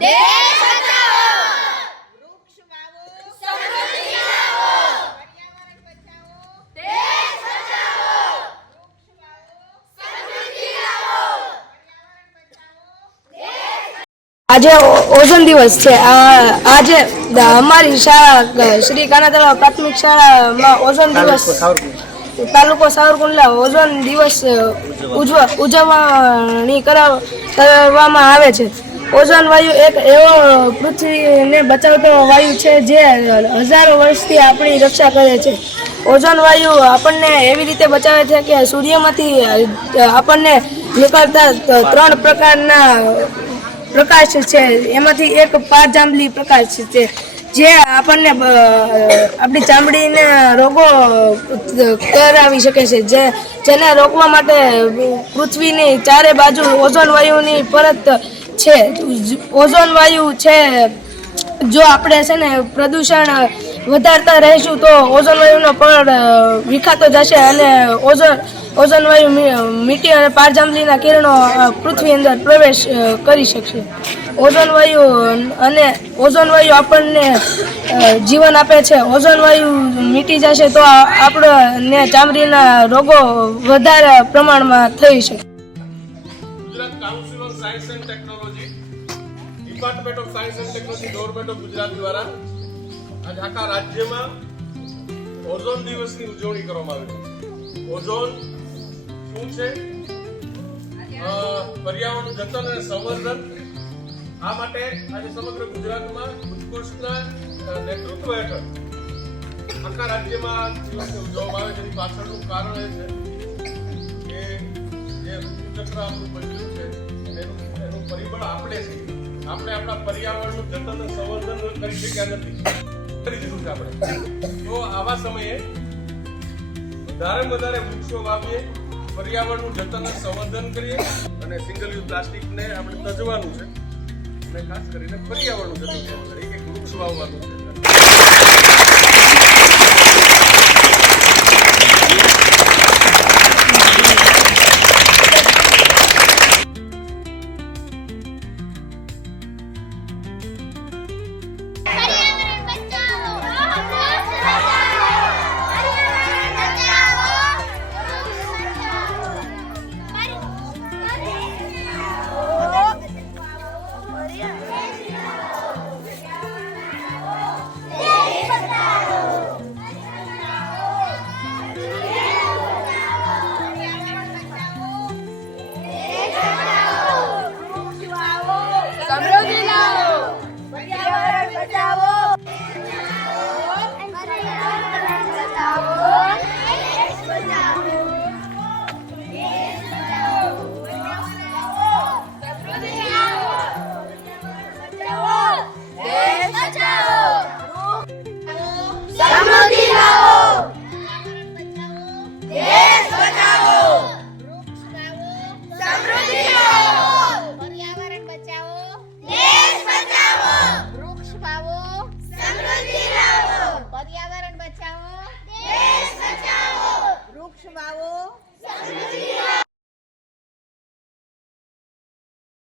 દેશ બચાવો, વૃક્ષ વાવો, સમૃદ્ધિ લાવો, પર્યાવરણ બચાવો, દેશ બચાવો, વૃક્ષ વાવો, સમૃદ્ધિ લાવો, પર્યાવરણ બચાવો. આજે ઓઝોન દિવસ છે. આજે અમારી શાળા શ્રી કાનાતળાવ પ્રાથમિક શાળામાં ઓઝોન દિવસ તાલુકો સાવરકુંડલા ઓઝોન દિવસ ઉજવણી કરવામાં આવે છે. ઓઝોન વાયુ એક એવો પૃથ્વીને બચાવતો વાયુ છે જે હજારો વર્ષથી આપણી રક્ષા કરે છે. ઓઝોન વાયુ આપણને એવી રીતે બચાવે છે કે સૂર્યમાંથી આપણને નીકળતા 3 પ્રકારના પ્રકાશ છે. એમાંથી એક પારજાંબલી પ્રકાશ છે જે આપણને આપણી ચામડીને રોગો કરાવી શકે છે. જેને રોકવા માટે પૃથ્વીની ચારે બાજુ ઓઝોન વાયુની પરત છે. ઓઝોન વાયુ છે, જો આપણે છે ને પ્રદૂષણ વધારતા રહીશું તો ઓઝોન વાયુનો પડ વિખાતો જશે અને ઓઝોન વાયુ મીટી અને પારજાંબલીના કિરણો પૃથ્વી અંદર પ્રવેશ કરી શકશે. ઓઝોન વાયુ આપણને જીવન આપે છે. ઓઝોન વાયુ મીટી જશે તો આપણને ચામડીના રોગો વધારે પ્રમાણમાં થઈ શકે. Gujarat council of science and technology, department of science and technology, government of Gujarat દ્વારા આજે આખા રાજ્યમાં ઓઝોન દિવસની ઉજવણી કરવામાં આવી છે. ઓઝોન શું છે? પર્યાવરણનું જતન અને સંવર્ધન. આ માટે આજે સમગ્ર ગુજરાતમાં ઉત્કૃષ્ટના નેતૃત્વ હેઠળ આખા રાજ્યમાં દિવસને ઉજવવામાં આવે છે. એની પાછળનું કારણ એ છે કે જે ઋતુચક્ર આપણું બન્યું છે એનું પરિબળ આપણે છીએ. આપણે આપણા પર્યાવરણનું જતન અને સંવર્ધન કરી શક્યા નથી, કરી દીધું છે આપણે. તો આવા સમયે વધારે વૃક્ષો વાવીએ, પર્યાવરણનું જતન અને સંવર્ધન કરીએ અને સિંગલ યુઝ પ્લાસ્ટિકને આપણે તજવાનું છે અને ખાસ કરીને પર્યાવરણનું જતન કરવાનું છે. એક વૃક્ષ વાવવાનું છે.